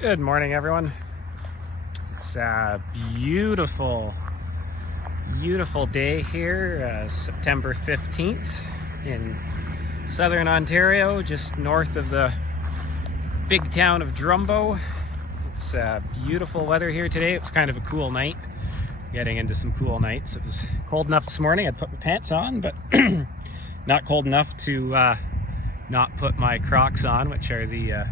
Good morning, everyone. It's a beautiful day here, September 15th in southern Ontario, just north of the big town of Drumbo. It's beautiful weather here today. It was kind of a cool night, getting into some cool nights. It was cold enough this morning, I'd put my pants on, but not cold enough to not put my Crocs on, which are the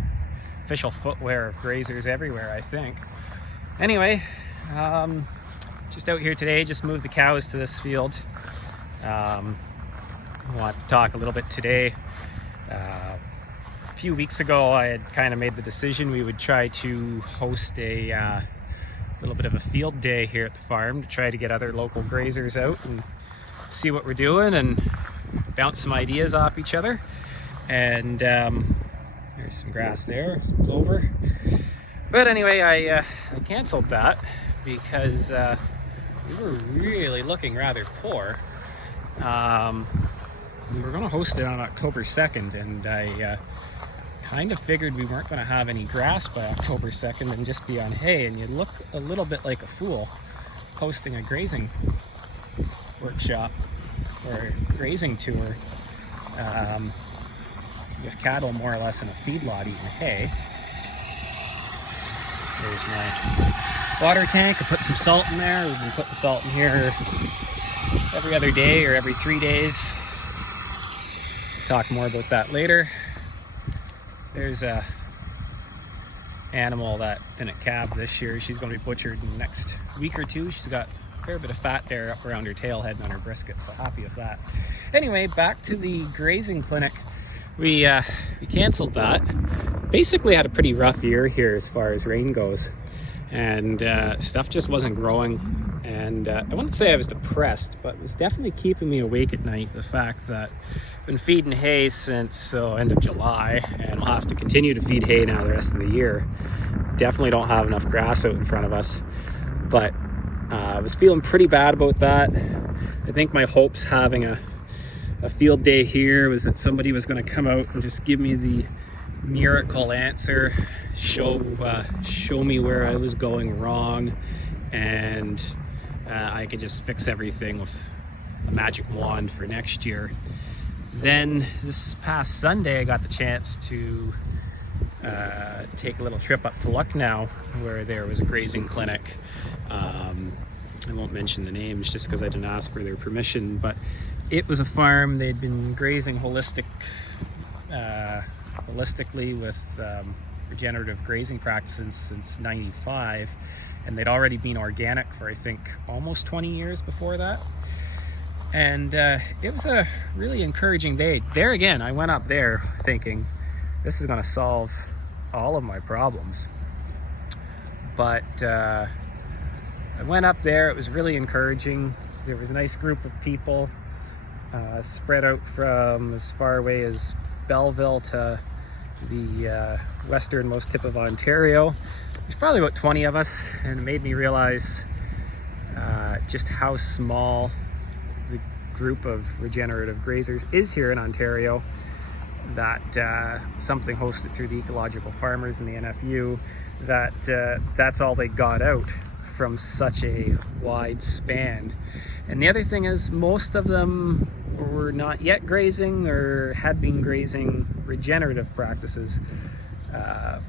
official footwear of grazers everywhere, I think. Anyway, just out here today, just moved the cows to this field. I want to talk a little bit today. A few weeks ago, I had kind of made the decision we would try to host a little bit of a field day here at the farm to try to get other local grazers out and see what we're doing and bounce some ideas off each other. And there's some grass there, some clover. But anyway, I canceled that because we were really looking rather poor. We were going to host it on October 2nd, and I kind of figured we weren't going to have any grass by October 2nd and just be on hay, and you'd look a little bit like a fool hosting a grazing workshop or grazing tour. With cattle more or less in a feedlot eating hay. There's my water tank. I put some salt in there. We've been putting salt in here every other day or every 3 days. We'll talk more about that later. There's a animal that didn't calve this year. She's going to be butchered in the next week or two. She's got a fair bit of fat there up around her tail head and on her brisket, so happy with that. Anyway, back to the grazing clinic. We canceled that. Basically had a pretty rough year here as far as rain goes, and stuff just wasn't growing. And I wouldn't say I was depressed, but it was definitely keeping me awake at night, the fact that I've been feeding hay since end of July, and we'll have to continue to feed hay now the rest of the year. Definitely don't have enough grass out in front of us, but I was feeling pretty bad about that. I think my hopes having a field day here was that somebody was going to come out and just give me the miracle answer, show me where I was going wrong, and I could just fix everything with a magic wand for next year. Then this past Sunday I got the chance to take a little trip up to Lucknow, where there was a grazing clinic. I won't mention the names just because I didn't ask for their permission, but it was a farm. They'd been grazing holistically with regenerative grazing practices since '95, and they'd already been organic for I think almost 20 years before that. And it was a really encouraging day. There again, I went up there thinking this is going to solve all of my problems, but I went up there. It was really encouraging. There was a nice group of people spread out from as far away as Belleville to the westernmost tip of Ontario. There's probably about 20 of us, and it made me realize just how small the group of regenerative grazers is here in Ontario. That something hosted through the ecological farmers and the NFU, that's all they got out from such a wide span. And the other thing is, most of them were not yet grazing or had been grazing regenerative practices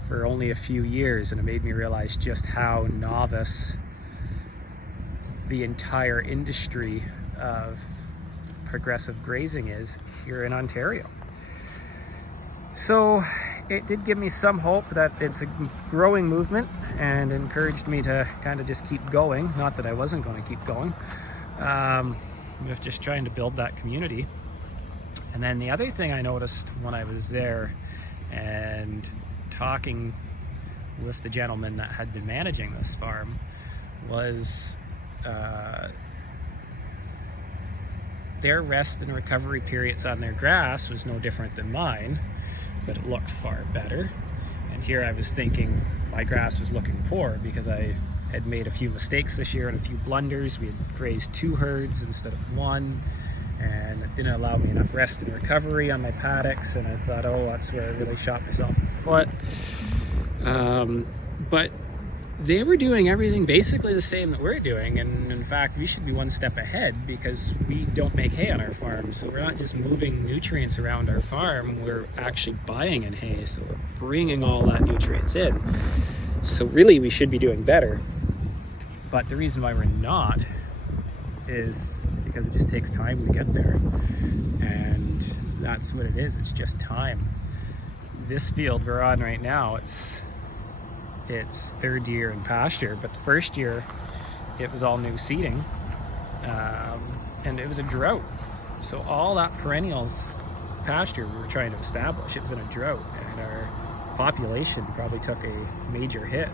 for only a few years, and it made me realize just how novice the entire industry of progressive grazing is here in Ontario. So it did give me some hope that it's a growing movement, and encouraged me to kind of just keep going. Not that I wasn't going to keep going. With just trying to build that community. And then the other thing I noticed when I was there and talking with the gentleman that had been managing this farm was their rest and recovery periods on their grass was no different than mine, but it looked far better. And here I was thinking my grass was looking poor because I had made a few mistakes this year and a few blunders. We had grazed 2 herds instead of 1, and it didn't allow me enough rest and recovery on my paddocks, and I thought, oh, that's where I really shot myself in the foot. But they were doing everything basically the same that we're doing, and in fact we should be one step ahead because we don't make hay on our farm. So we're not just moving nutrients around our farm, we're actually buying in hay, so we're bringing all that nutrients in. So really we should be doing better, but the reason why we're not is because it just takes time to get there, and that's what it is. It's just time. This field we're on right now, it's third year in pasture, but the first year it was all new seeding, and it was a drought. So all that perennials pasture we were trying to establish, it was in a drought, and our population probably took a major hit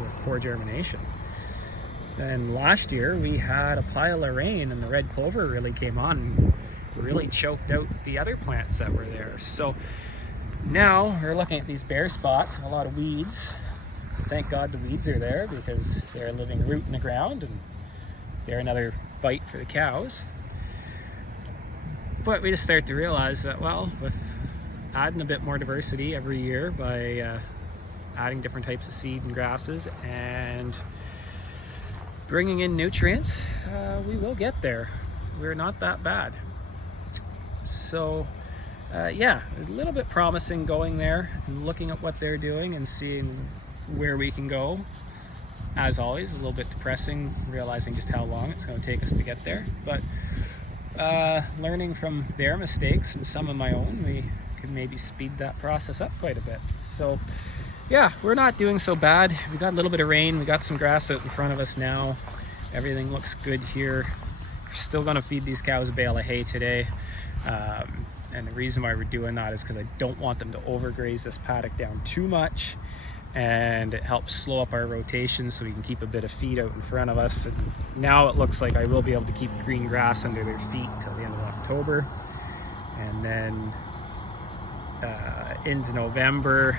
with poor germination. Then last year we had a pile of rain, and the red clover really came on and really choked out the other plants that were there. So now we're looking at these bare spots and a lot of weeds. Thank God the weeds are there because they're living root in the ground and they're another bite for the cows. But we just start to realize that, well, with adding a bit more diversity every year by adding different types of seed and grasses and bringing in nutrients, we will get there. We're not that bad. So yeah, a little bit promising going there and looking at what they're doing and seeing where we can go. As always, a little bit depressing realizing just how long it's going to take us to get there, but learning from their mistakes and some of my own, we could maybe speed that process up quite a bit. So yeah, we're not doing so bad. We got a little bit of rain, we got some grass out in front of us now, everything looks good here. We're still going to feed these cows a bale of hay today, and the reason why we're doing that is because I don't want them to overgraze this paddock down too much, and it helps slow up our rotation so we can keep a bit of feed out in front of us. And now it looks like I will be able to keep green grass under their feet till the end of October, and then into November,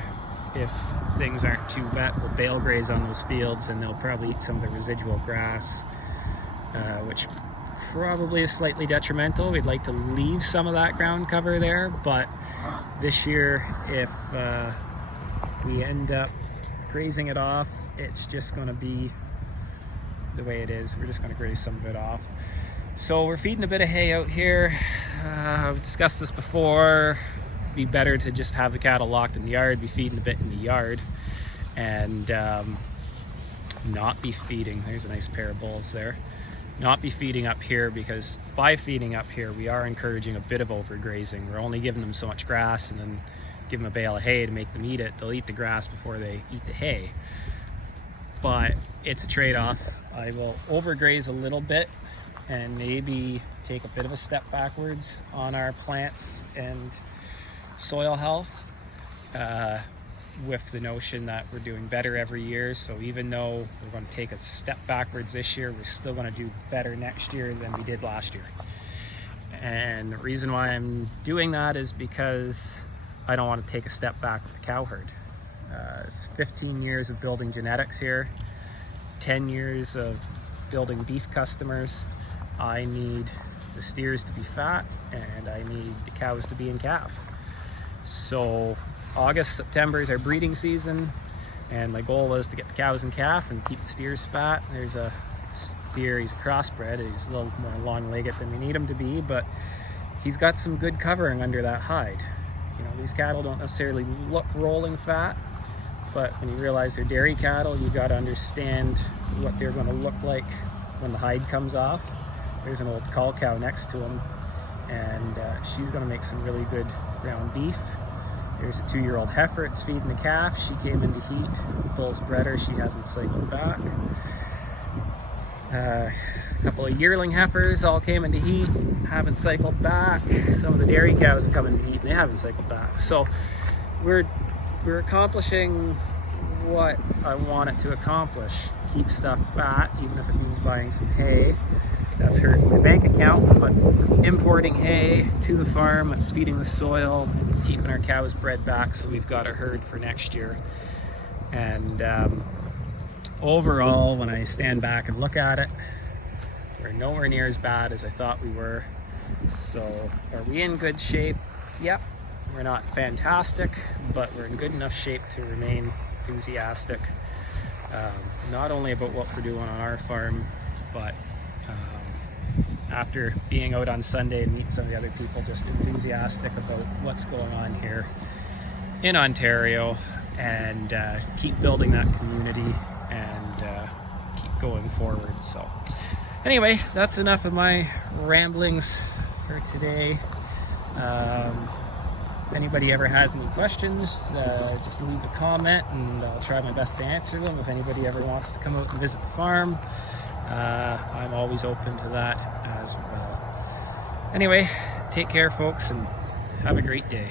if things aren't too wet, we'll bale graze on those fields, and they'll probably eat some of the residual grass, which probably is slightly detrimental. We'd like to leave some of that ground cover there, but this year if we end up grazing it off, it's just going to be the way it is. We're just going to graze some of it off. So we're feeding a bit of hay out here. I've discussed this before. It'd be better to just have the cattle locked in the yard, be feeding a bit in the yard, and not be feeding. There's a nice pair of bulls there. Not be feeding up here, because by feeding up here we are encouraging a bit of overgrazing. We're only giving them so much grass and then give them a bale of hay to make them eat it. They'll eat the grass before they eat the hay, but it's a trade-off. I will overgraze a little bit and maybe take a bit of a step backwards on our plants and soil health, with the notion that we're doing better every year. So even though we're going to take a step backwards this year, we're still going to do better next year than we did last year. And the reason why I'm doing that is because I don't want to take a step back with the cow herd. It's 15 years of building genetics here, 10 years of building beef customers. I need the steers to be fat, and I need the cows to be in calf. So August, September is our breeding season, and my goal was to get the cows in calf and keep the steers fat. There's a steer, he's a crossbred, he's a little more long-legged than we need him to be, but he's got some good covering under that hide. You know, these cattle don't necessarily look rolling fat, but when you realize they're dairy cattle, you've got to understand what they're going to look like when the hide comes off. There's an old cull cow next to him, and she's going to make some really good ground beef. There's a 2-year-old heifer, it's feeding the calf. She came into heat. Bull's bred her, she hasn't cycled back. A couple of yearling heifers all came into heat, haven't cycled back. Some of the dairy cows have come into heat and they haven't cycled back. So we're accomplishing what I want it to accomplish. Keep stuff fat, even if it means buying some hay. That's hurting the bank account, but importing hay to the farm, it's feeding the soil, and keeping our cows bred back so we've got a herd for next year. And overall, when I stand back and look at it, we're nowhere near as bad as I thought we were. So are we in good shape? Yep. We're not fantastic, but we're in good enough shape to remain enthusiastic, not only about what we're doing on our farm, but after being out on Sunday and meeting some of the other people, just enthusiastic about what's going on here in Ontario, and keep building that community and keep going forward. So anyway, that's enough of my ramblings for today. If anybody ever has any questions, just leave a comment and I'll try my best to answer them. If anybody ever wants to come out and visit the farm, I'm always open to that as well. Anyway, take care folks, and have a great day.